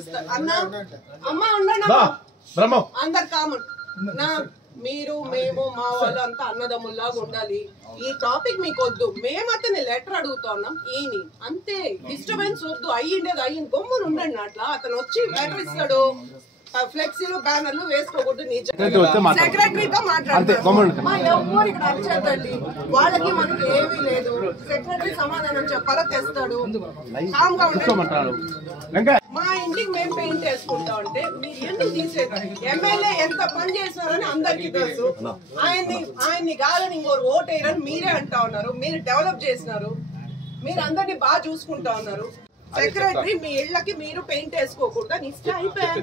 ఇస్తారు అన్న అమ్మ ఉండండి అందరు కామన్ నా మీరు మేము మా వాళ్ళు అంతా అన్నదమ్ముల్లాగా ఉండాలి. ఈ టాపిక్ మీకు వద్దు, మేము అతని లెటర్ అడుగుతున్నాం ఈయన అంతే. డిస్టర్బెన్స్ వద్దు, అయ్యిండేది అయ్యింది, గమ్మున ఉండండి. అట్లా అతను వచ్చి లెటర్ ఇస్తాడు, ఫ్లెక్సీలు బ్యానర్లు వేసుకోకూడదు. సెక్రటరీతో మాట్లాడతారు, మా ఎవరు ఇక్కడ వచ్చేదండి, వాళ్ళకి మనకి ఏమీ లేదు. సెక్రటరీ సమాధానం చెప్పాలా తెస్తాడు, కామ్గా ఉంటాడు. మా ఇంటికి మేము పెయింట్ వేసుకుంటా ఉంటే మీరు ఎందుకు తీసేది? ఎమ్మెల్యే ఎంత పని చేసినారని అందరికీ తెలుసు. ఆయన్ని కాదని ఇంకోరు ఓట్ వేయరని మీరే అంటా ఉన్నారు. మీరు డెవలప్ చేసినారు, మీరు అందరినీ బాగా చూసుకుంటా ఉన్నారు. సెక్రటరీ మీ ఇళ్ళకి మీరు పెయింట్ వేసుకోకూడదు అని ఇస్తే అయిపోయారు.